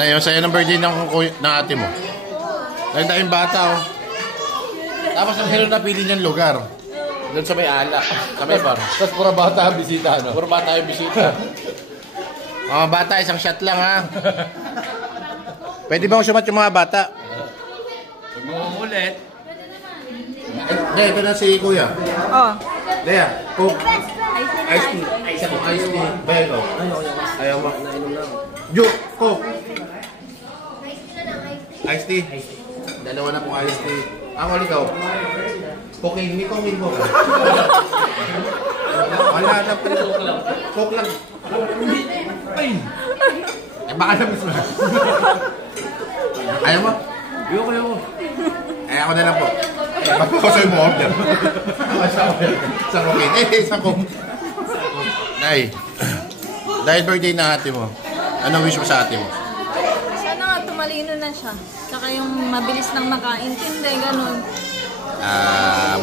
Ano yun? Sa'yo ng birthday ng ate mo. Dahil tayong bata, oh. Tapos ang hero na pili niyang lugar. Doon sa may alak. Kami ba? Tapos pura bata ang bisita, no? Pura bata yung bisita. Mga bata, isang shot lang, ha? Pwede bang sumat yung mga bata? Huwag mo ulit. Hindi, ito na si Kuya. Oh. Lea, Coke. Ice tea. Ice tea. Bayan ko. Ayaw mo. Ju, Coke. Ice tea. Dalawa na pong ice tea. Ako, ikaw. Coke, Miko. Wala na po. Coke lang. Eh, baka na mismo. Ayaw mo? Ayoko. Eh, ako na lang po. Ba't ko sa'yo mo order? Sa Coke. Sa Coke. Nay, dahil birthday na ate mo, ano wish mo sa ate mo? Sana nga tumalino na siya. Saka yung mabilis nang makaintindi, ganun.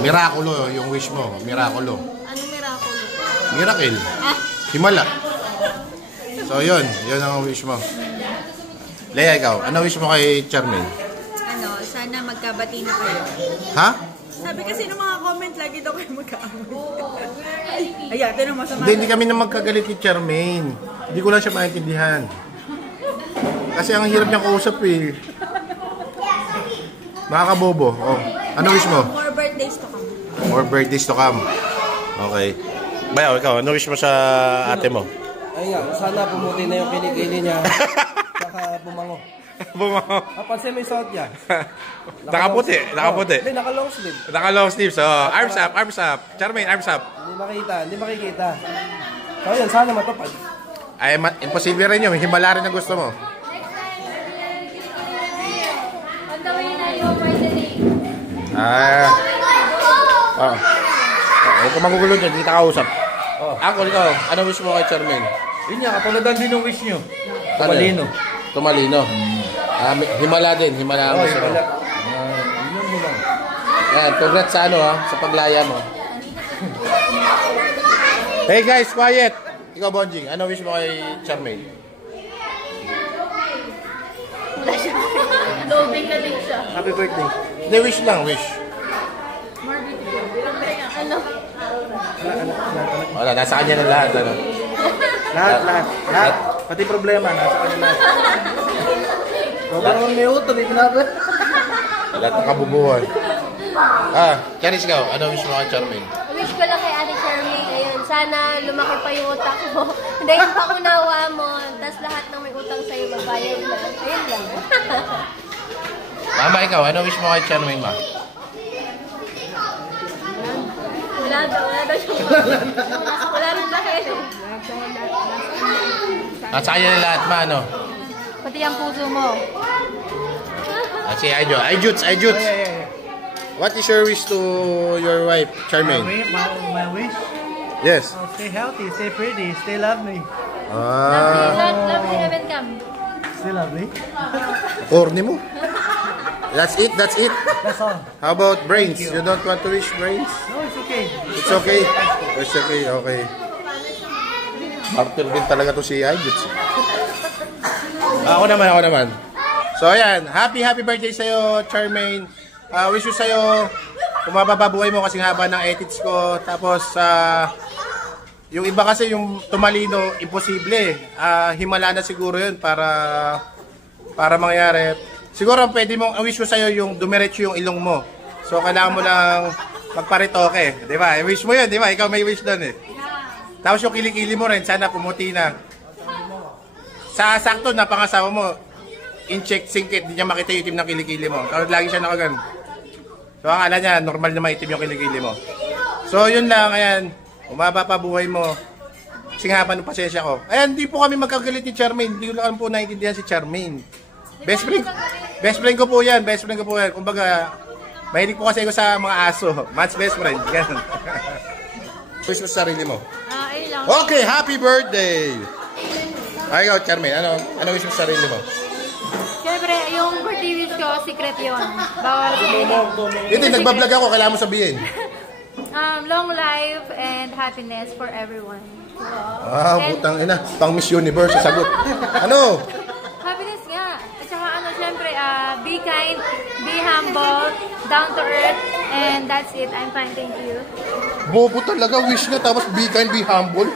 Miraculo yung wish mo. Miraculo. Anong miracle? Miracle. Himala. So yun ang wish mo. Lea, ikaw, ano wish mo kay Charmaine? Ano, sana magkabati na kayo. Ha? Sabi kasi ng mga comment, lagi daw kayo magkaaway. Ayan, ito nung masama. Hindi kami na magkagalit ni Charmaine. Hindi ko lang siya maintindihan. Kasi ang hirap niyang kausap eh. Makakabobo. Oh. Ano wish mo? More birthdays to come. More birthdays to come. Okay. Bayaw, ikaw, ano wish mo sa ate mo? Ay nga, sana pumuti na yung kilikili niya. Saka bumango. Bumango. Pansin mo yung suot niya. Nakaputi. Hindi, naka-long sleeve. Naka-long sleeve. So, arms up. Charmaine, arms up. Hindi makikita. So, yun, sana matupad. Ay, imposible rin yun. Himala rin ang gusto mo. Kung magugulo dyan, hindi kita kausap. Ako, ikaw, ano wish mo kay Charmaine? Yun nga, katuladan din yung wish nyo. Tumalino. Tumalino. Himala din. Himala ang gusto mo. Yun mo lang. Yan, congrats sa sa paglaya mo. Hey guys, quiet! Ikaw, Bonjing, ano wish mo kay Charmaine? Wala siya. Lobing na din siya. Happy birthday. Hindi, wish lang, wish. More beautiful. Ano? Wala, nasa kanya na lahat, ano? Lahat. Pati problema, nasa kanya lahat. Parang may uto, dito natin. Lahat ng kabubuhan. Charis, ikaw, ano wish mo kay Charmaine? Wish ko lang kay Ate Charmaine, ayun, sana lumaki pa yung utak mo. Dahil yung pangunawa mo, tas lahat ng may utang sa'yo mabayad na. Ayun lang. Mama, ikaw, ano wish mo kay Charmaine, ma? Wala daw siya. Wala rin ba kayo? Nasa kanya na lahat, ma, ano? Pati ang puso mo. Si Ayjuts. What is your wish to your wife, Charmaine? My wish? Yes. Stay healthy, stay pretty, stay love me. Lovely naman come. Stay lovely? Corny mo. That's it. That's all. How about brains? You don't want to wish brains? No, it's okay. It's okay. It's okay. Martyr din talaga to si Ayjuts. Ako naman. So ayan, happy birthday sa'yo, Charmaine. Wish ko sa'yo, kumababa buhay mo kasi haba ng edits ko. Tapos, yung iba kasi yung tumalino, imposible. Himala na siguro yun para mangyari. Siguro pwede mong, wish ko sa'yo yung dumiretso yung ilong mo. So, kailangan mo lang magparitoke. Di ba? Wish mo yun, di ba? Ikaw may wish doon eh. Tapos yung kilikili mo rin, sana pumuti na. Sa sakto, napangasawa mo, in-check, singkit, di niya makita yung itim ng kilikili mo. Kasi lagi siya nakagan. So, akala niya, normal na maitim yung kilikili mo. So, yun lang, ayan. Umaba pa buhay mo. Singhapan ng pasensya ko. Ayan, di po kami magkagalit ni Charmaine. Hindi ko lang po naiintindihan si Charmaine. Best friend ko po yan. Kumbaga, mahilig po kasi ako sa mga aso. Match best friend. Ganun. Wish mo sa sarili mo. Ayun lang. Okay, happy birthday! Ay, ikaw, Charmaine, ano wish mo sa sarili mo? Siyempre, yung birthday wish ko, secret yun. Bawal sabihin. Hindi, nagbablog ako. Kailangan mo sabihin. Long life and happiness for everyone. Putang ina. Pang Miss Universe, sagot. Ano? Happiness nga. kind, be humble, down to earth, and that's it. I'm fine, thank you. Bobo talaga, wish niya, tapos be kind, be humble.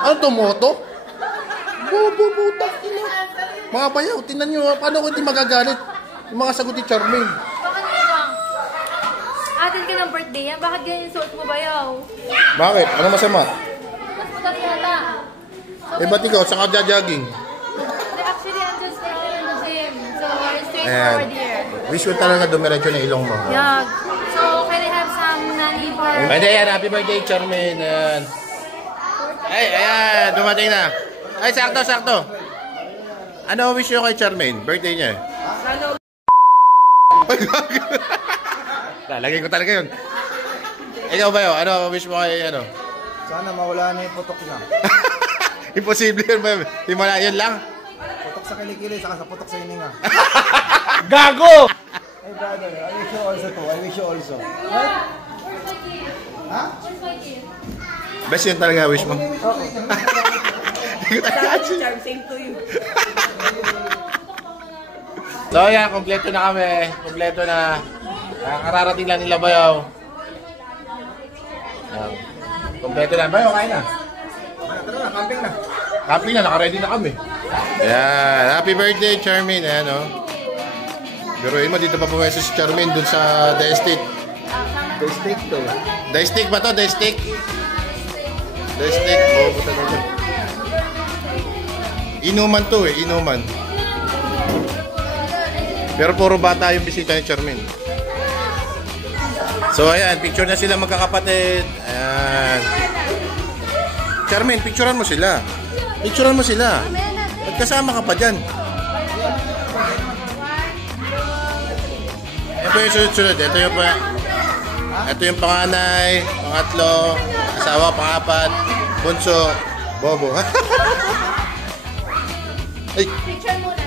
Ano to, moto? Bobo, buta. Mga bayaw, tinan nyo, paano ko hindi magagalit? Yung mga sagot ni Charmaine. Bakit mo bang? Atin ka ng birthday yan? Bakit ganyan suot mo ba yaw? Bakit? Ano masama? Mas maganda yata. Eh, ba't ikaw? Saan ka jogging? Actually, I'm just in the gym. So, we're straight Ayan. forward here. Wish mo talaga dumiretso na ilong mo. Yeah. So, can I have some nani for... Pwede yan, happy birthday, Charmaine. Ayan. Ay, ayan, dumating na. Ay, sakto, sakto. Ano wish nyo kay Charmaine? Birthday niya. Lalagay ko talaga yun. Ikaw ba yun? Ano wish mo kay ano? Sana mawala na yung putok niya. Imposible yun ba? Himala, yun lang. Putok sa kilikili, saka sa putok sa hininga. Gago! Hey brother, I wish you also too. I wish you also. What? Ha? Best yun talaga wish mo. Charm, same to you. So yan, kompleto na kami. Kompleto na. Kararating lang nila Bayaw. Yan. Kompleto na. Bayaw, kain na. Tara na, camping na. Happy na, nakaready na kami. Yan. Happy birthday, Charmaine. Ayan, o. Biruin mo, dito pa pumeso si Charmaine dun sa The Estate. The steak to. The Estate ba to? The Estate? The Estate. Oo, puta na dyan. Inuman to eh, inuman. Pero puro bata yung bisita ni Charmaine. So ayan, picture na sila magkakapatid. Ayan. Charmaine, picturean mo sila. Picturean mo sila. At kasama ka pa dyan. Ito yung sunod-sunod. Ito yung panganay, pangatlo, asawa, pangapat, bunso, bobo. Ay! Picture muna.